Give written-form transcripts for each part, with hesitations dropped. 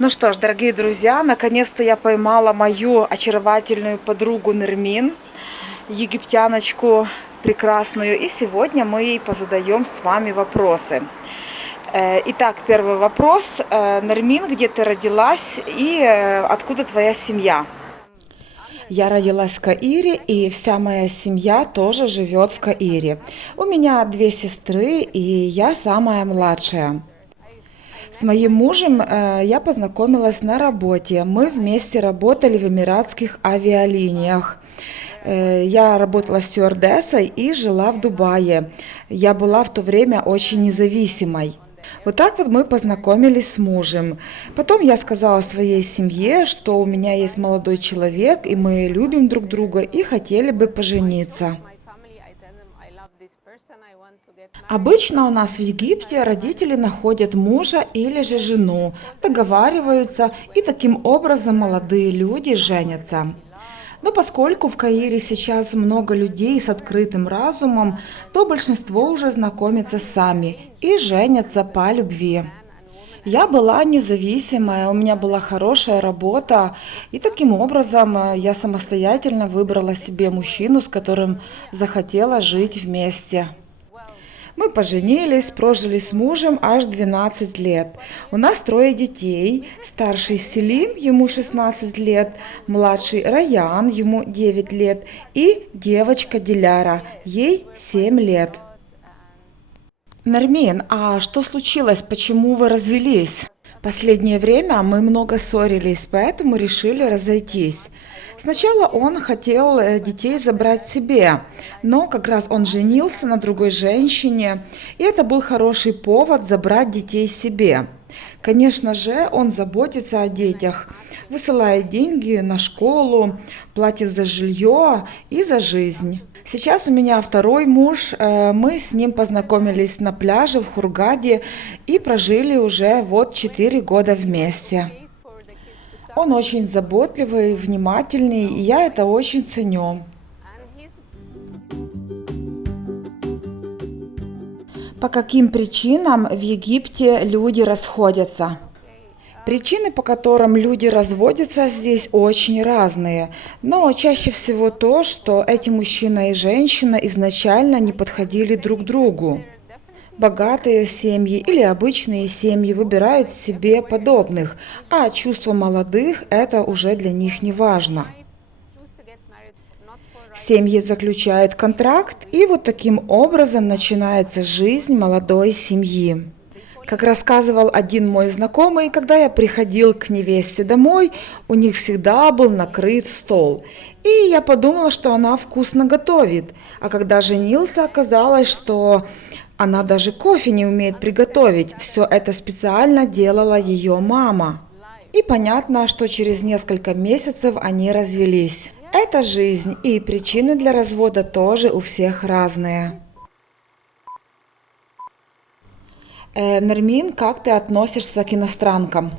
Ну что ж, дорогие друзья, наконец-то я поймала мою очаровательную подругу Нермин, египтяночку прекрасную, и сегодня мы ей позадаем с вами вопросы. Итак, первый вопрос. Нермин, где ты родилась и откуда твоя семья? Я родилась в Каире, и вся моя семья тоже живет в Каире. У меня две сестры, и я самая младшая. С моим мужем я познакомилась на работе. Мы вместе работали в эмиратских авиалиниях. Я работала стюардессой и жила в Дубае. Я была в то время очень независимой. Вот так вот мы познакомились с мужем. Потом я сказала своей семье, что у меня есть молодой человек, и мы любим друг друга и хотели бы пожениться. Обычно у нас в Египте родители находят мужа или же жену, договариваются, и таким образом молодые люди женятся. Но поскольку в Каире сейчас много людей с открытым разумом, то большинство уже знакомятся сами и женятся по любви. Я была независимая, у меня была хорошая работа, и таким образом я самостоятельно выбрала себе мужчину, с которым захотела жить вместе. Мы поженились, прожили с мужем аж 12 лет. У нас трое детей. Старший Селим, ему 16 лет, младший Раян, ему 9 лет, и девочка Диляра, ей 7 лет. Нармин, а что случилось? Почему вы развелись? Последнее время мы много ссорились, поэтому решили разойтись. Сначала он хотел детей забрать себе, но как раз он женился на другой женщине, и это был хороший повод забрать детей себе. Конечно же, он заботится о детях, высылает деньги на школу, платит за жилье и за жизнь. Сейчас у меня второй муж, мы с ним познакомились на пляже в Хургаде и прожили уже 4 года вместе. Он очень заботливый, внимательный, и я это очень ценю. По каким причинам в Египте люди расходятся? Причины, по которым люди разводятся, здесь очень разные, но чаще всего то, что эти мужчина и женщина изначально не подходили друг другу. Богатые семьи или обычные семьи выбирают себе подобных, а чувства молодых – это уже для них не важно. Семьи заключают контракт, и вот таким образом начинается жизнь молодой семьи. Как рассказывал один мой знакомый, когда я приходил к невесте домой, у них всегда был накрыт стол. И я подумала, что она вкусно готовит. А когда женился, оказалось, что она даже кофе не умеет приготовить. Все это специально делала ее мама. И понятно, что через несколько месяцев они развелись. Это жизнь, и причины для развода тоже у всех разные. Нермин, как ты относишься к иностранкам?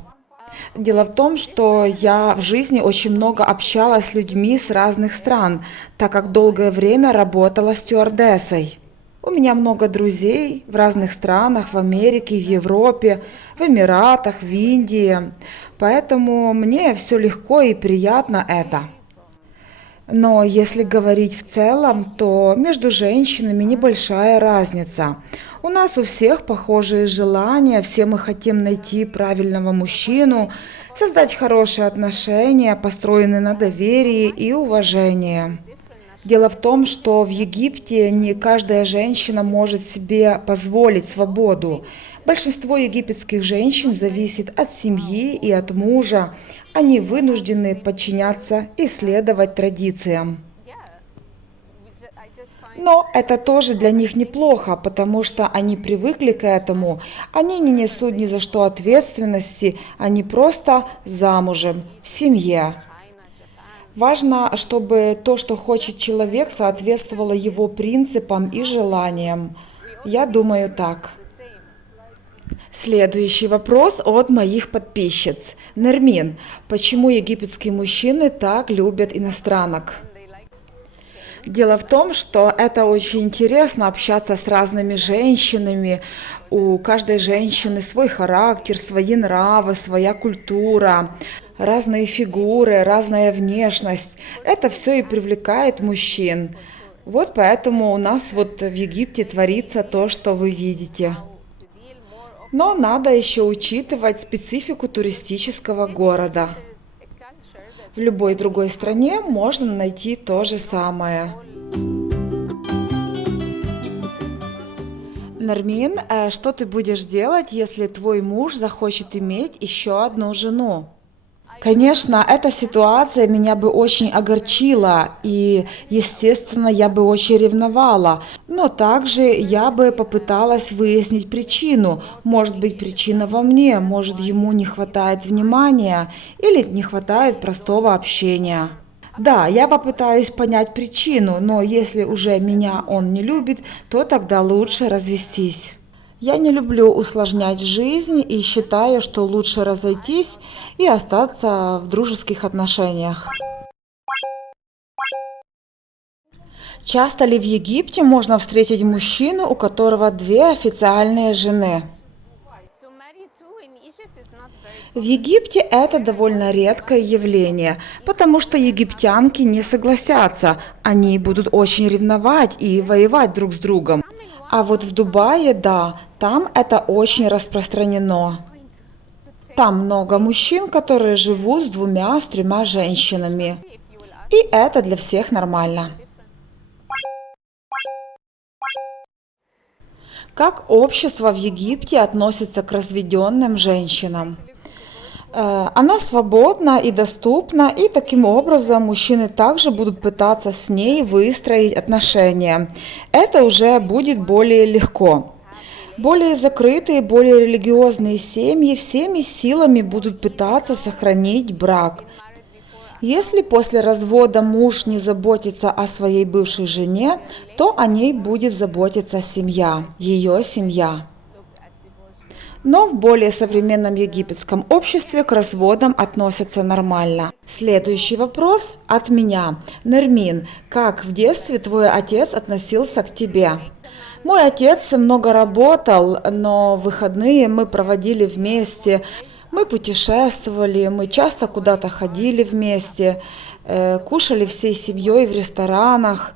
Дело в том, что я в жизни очень много общалась с людьми с разных стран, так как долгое время работала стюардессой. У меня много друзей в разных странах, в Америке, в Европе, в Эмиратах, в Индии, поэтому мне все легко и приятно это. Но если говорить в целом, то между женщинами небольшая разница. У нас у всех похожие желания, все мы хотим найти правильного мужчину, создать хорошие отношения, построенные на доверии и уважении. Дело в том, что в Египте не каждая женщина может себе позволить свободу. Большинство египетских женщин зависит от семьи и от мужа. Они вынуждены подчиняться и следовать традициям. Но это тоже для них неплохо, потому что они привыкли к этому. Они не несут ни за что ответственности, они просто замужем, в семье. Важно, чтобы то, что хочет человек, соответствовало его принципам и желаниям. Я думаю так. Следующий вопрос от моих подписчиц. Нермин, почему египетские мужчины так любят иностранок? Дело в том, что это очень интересно общаться с разными женщинами. У каждой женщины свой характер, свои нравы, своя культура, разные фигуры, разная внешность. Это все и привлекает мужчин. Вот поэтому у нас вот в Египте творится то, что вы видите. Но надо еще учитывать специфику туристического города. В любой другой стране можно найти то же самое. Нармин, что ты будешь делать, если твой муж захочет иметь еще одну жену? Конечно, эта ситуация меня бы очень огорчила, и, естественно, я бы очень ревновала. Но также я бы попыталась выяснить причину. Может быть, причина во мне, может, ему не хватает внимания или не хватает простого общения. Да, я попытаюсь понять причину, но если уже меня он не любит, то тогда лучше развестись. Я не люблю усложнять жизнь и считаю, что лучше разойтись и остаться в дружеских отношениях. Часто ли в Египте можно встретить мужчину, у которого две официальные жены? В Египте это довольно редкое явление, потому что египтянки не согласятся, они будут очень ревновать и воевать друг с другом. А вот в Дубае, да, там это очень распространено. Там много мужчин, которые живут с двумя, с тремя женщинами. И это для всех нормально. Как общество в Египте относится к разведенным женщинам? Она свободна и доступна, и таким образом мужчины также будут пытаться с ней выстроить отношения. Это уже будет более легко. Более закрытые, более религиозные семьи всеми силами будут пытаться сохранить брак. Если после развода муж не заботится о своей бывшей жене, то о ней будет заботиться семья, ее семья. Но в более современном египетском обществе к разводам относятся нормально. Следующий вопрос от меня. Нермин, как в детстве твой отец относился к тебе? Мой отец много работал, но в выходные мы проводили вместе. Мы путешествовали, мы часто куда-то ходили вместе, кушали всей семьей в ресторанах.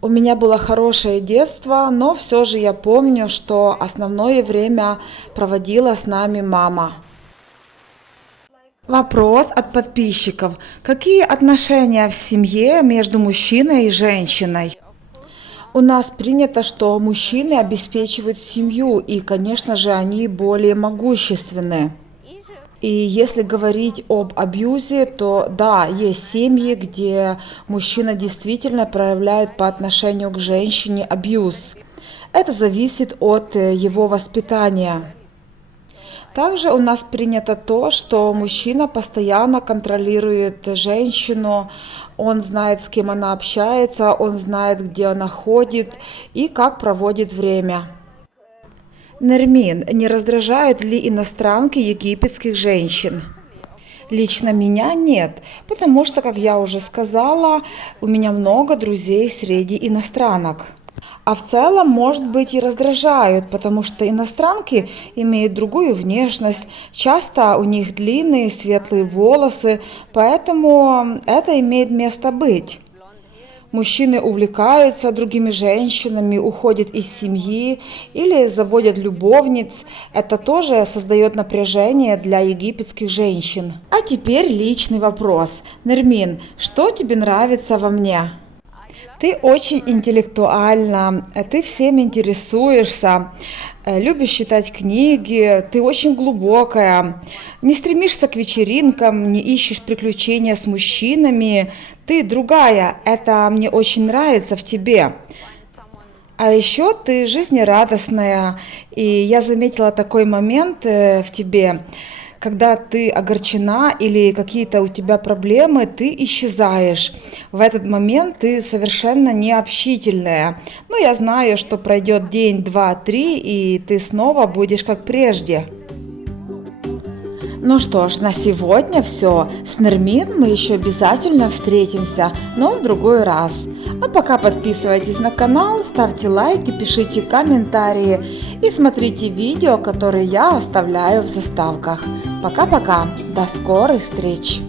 У меня было хорошее детство, но все же я помню, что основное время проводила с нами мама. Вопрос от подписчиков. Какие отношения в семье между мужчиной и женщиной? У нас принято, что мужчины обеспечивают семью, и, конечно же, они более могущественны. И если говорить об абьюзе, то да, есть семьи, где мужчина действительно проявляет по отношению к женщине абьюз. Это зависит от его воспитания. Также у нас принято то, что мужчина постоянно контролирует женщину, он знает, с кем она общается, он знает, где она ходит и как проводит время. Нермин, не раздражают ли иностранки египетских женщин? Лично меня нет, потому что, как я уже сказала, у меня много друзей среди иностранок. А в целом, может быть, и раздражают, потому что иностранки имеют другую внешность, часто у них длинные светлые волосы, поэтому это имеет место быть. Мужчины увлекаются другими женщинами, уходят из семьи или заводят любовниц. Это тоже создает напряжение для египетских женщин. А теперь личный вопрос. Нермин, что тебе нравится во мне? Ты очень интеллектуальна, ты всем интересуешься, любишь читать книги, ты очень глубокая, не стремишься к вечеринкам, не ищешь приключения с мужчинами, ты другая, это мне очень нравится в тебе. А еще ты жизнерадостная, и я заметила такой момент в тебе, когда ты огорчена или какие-то у тебя проблемы, ты исчезаешь. В этот момент ты совершенно необщительная. Но я знаю, что пройдет день, два, три, и ты снова будешь как прежде. Ну что ж, на сегодня все. С Нермин мы еще обязательно встретимся, но в другой раз. А пока подписывайтесь на канал, ставьте лайки, пишите комментарии и смотрите видео, которые я оставляю в заставках. Пока-пока, до скорых встреч!